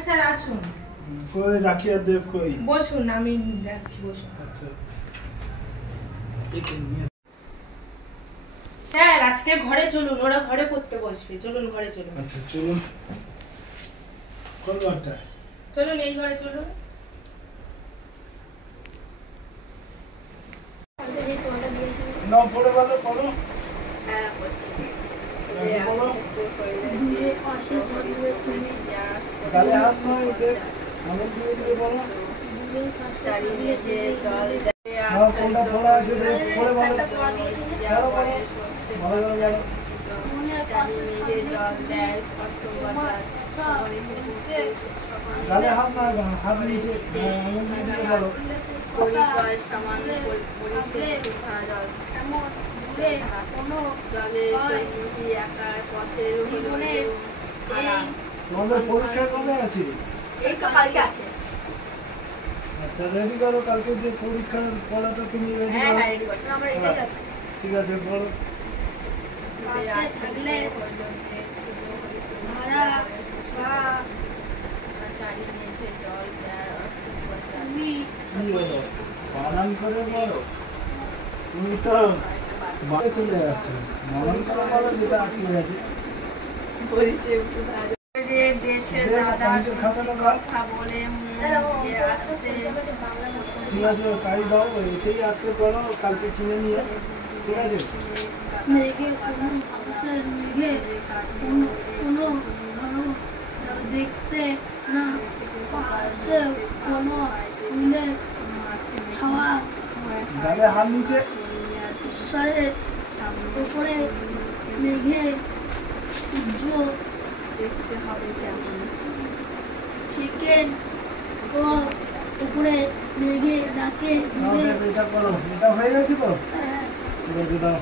হ্যাঁ স্যার আসুন। কই রাখি আর দেব কই? বসুন, আমি রাখছি, বসুন। আচ্ছা স্যার আজকে ঘরে চলুন, ওরা ঘরে পড়তে বসবে। চলুন ঘরে চলুন। আচ্ছা চলুন। কোন ঘরটা? চলুন এই ঘরে চলুন। না পড়ে ভালো পড়ো। হ্যাঁ বলছি। পড়ো। দূরে পাশে পড়বে তুমি গালে হাত নয় দেখ। আমি দিয়ে দিয়ে বলো। দূরে পাশে চালিয়ে যে জল দেয় না কোনটা পড়া আছে দেখ পড়ে ভালো। পড়া দিয়েছে ভালো ভালো। ভালো ভালো। মনে পাশে যে জল দেয় কষ্ট বাসা গালে হাত নয় হাত নিচে আমি দিয়ে বলো। পরিবার সমান পরিষেবা জল এমন দূরে কোনো জলে সৈনিকই একা পথের জীবনে এই তোমাদের পরীক্ষা কবে আছে? এই তো কালকে আছে। আচ্ছা রেডি করো, কালকে যে পরীক্ষার পড়াটা তুমি রেডি হ্যাঁ করো। হ্যাঁ রেডি করো, আমার এটাই আছে। ঠিক আছে বলো। পাশে থাকলে ভাড়া বা চারি মেঘে জল দেয় তুমি কি বলো বানান করে বলো। তুমি তো বাইরে চলে যাচ্ছ, বানান করে বলো যেটা আটকে গেছে। দেশে দাদা কথা বলে আসছে ঠিক আছে তাই দাও, এটাই আজকে পড়ো, কালকে কিনে নিয়ে। ঠিক আছে মেঘে কোনো মানুষের মেঘে কোনো ভালো দেখতে না পাশে কোনো ফুলের ছাওয়া গালে হাত নিচে। ঈশ্বরের উপরে মেঘে সূর্য দেখতে হবে কেমন চিকেন ও উপরে মেঘে ডাকে দূরে এটা করো, এটা হয়ে গেছে তো? হ্যাঁ, ঠিক আছে দাও,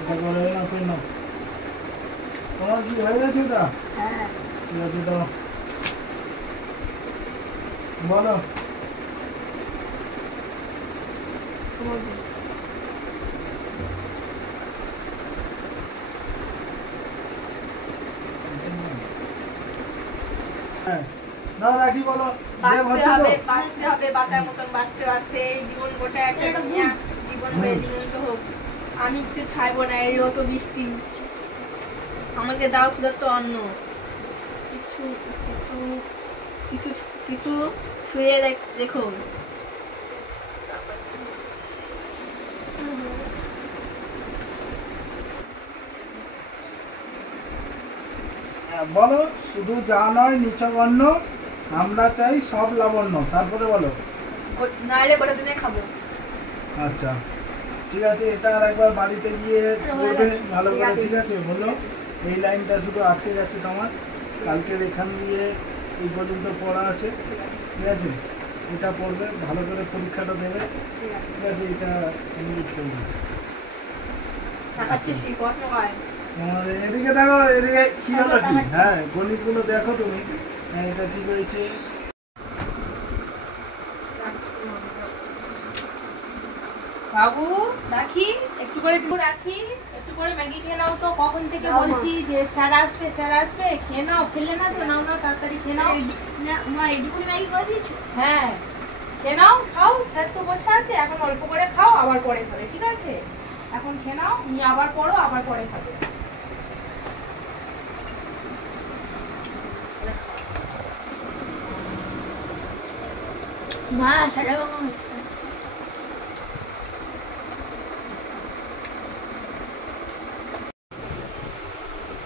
এটা করে না ফের নাও। তোমার কি হয়ে গেছে এটা? হ্যাঁ ঠিক আছে দাও বলো। হ্যাঁ না রাখি বলো। বাঁচতে হবে, বাঁচতে হবে, বাঁচার মতন বাঁচতে বাঁচতে এই জীবন গোটা একটা দুনিয়া, জীবন হয়ে জীবন তো হোক। আমি কিছু ছাড়বো না, এই তো বৃষ্টি। আমাকে দাও ক্ষুধার্ত অন্ন, কিছু কিছু কিছু কিছু ছুঁয়ে দেখো। বলো শুধু যা নয় নিচবর্ণ আমরা চাই সব লাবণ্য। তারপরে বলো। নাইলে গোটা দিনে খাবো। আচ্ছা ঠিক আছে, এটা আর একবার বাড়িতে গিয়ে বলবে ভালো করে। ঠিক আছে বলো, এই লাইনটা শুধু আটকে গেছে তোমার, কালকের এখান দিয়ে এই পর্যন্ত পড়া আছে। ঠিক আছে এটা পড়বে, ভালো করে পরীক্ষাটা দেবে। ঠিক আছে এটা কমপ্লিট করবে। দেখাচ্ছিস কি কত হয়? তোমার এদিকে দেখো, এদিকে কি হলো কি? হ্যাঁ গণিতগুলো দেখো তুমি। হ্যাঁ এটা ঠিক হয়েছে। বাবু রাখি, একটু করে রাখি, একটু করে ম্যাগি খেয়ে নাও তো। কখন থেকে বলছি যে স্যার আসবে স্যার আসবে, খেয়ে নাও। খেলে না তো, নাও নাও তাড়াতাড়ি খেয়ে নাও। মা এইটুকুনি ম্যাগি করে দিয়েছো? হ্যাঁ খেয়ে নাও, খাও। স্যার তো বসে আছে, এখন অল্প করে খাও, আবার পরে খাবে। ঠিক আছে এখন খেয়ে নাও, নিয়ে আবার পড়ো, আবার পরে খাবে। মা সাড়ে বাবা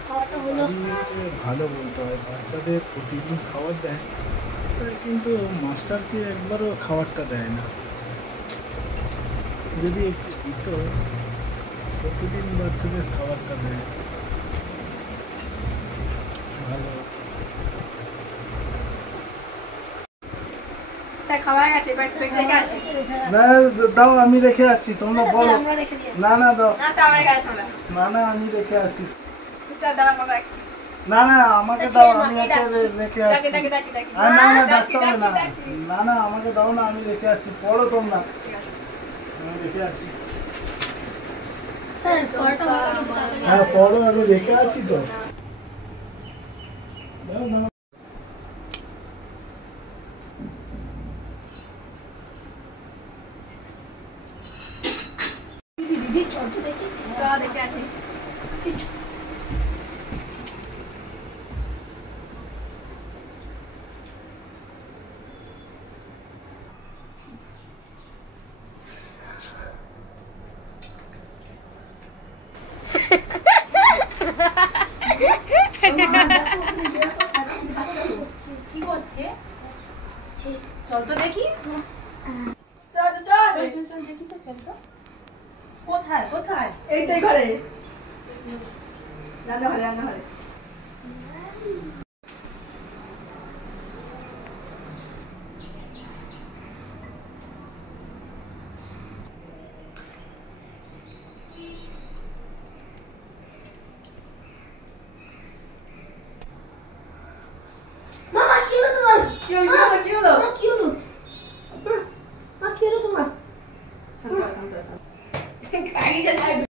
খাওয়াটা হলো ভালো বলতে হয়, বাচ্চাদের প্রতিদিন খাবার দেয় কিন্তু মাস্টারকে একবারও খাবারটা দেয় না। যদি একটু দিত, প্রতিদিন বাচ্চাদের খাবারটা দেয় ভালো। স্যার খাওয়া গেছে, পেট থেকে আসে। না দাও আমি রেখে আসছি, তোমরা বলো। না না দাও, না স্যার আমার কাছে না। না না আমি রেখে আসছি। স্যার দাঁড়া আমার রাখছি। না না আমাকে দাও, আমি রেখে আসছি। ডাকি ডাকি ডাকি। না না ডাকতে হবে না, না না আমাকে দাও না, আমি রেখে আসছি। পড়ো তোমরা, আমি রেখে আসছি। স্যার পড়াটা হলো তাড়াতাড়ি হ্যাঁ পড়ো, আমি রেখে আসছি তো। দিদি চল তো দেখি চল দেখে আসি। কি করছে? চল তো দেখি। চল দেখি তো, চল তো। কোথায় কোথায়? এইটাই ঘরে, রান্নাঘরে রান্নাঘরে। মামা কি হলো তোমার? কি হলো কি হলো? মা কি হলো? মা কি হলো তোমার? শান্ত শান্ত শান্ত। গাড়ি চালায়।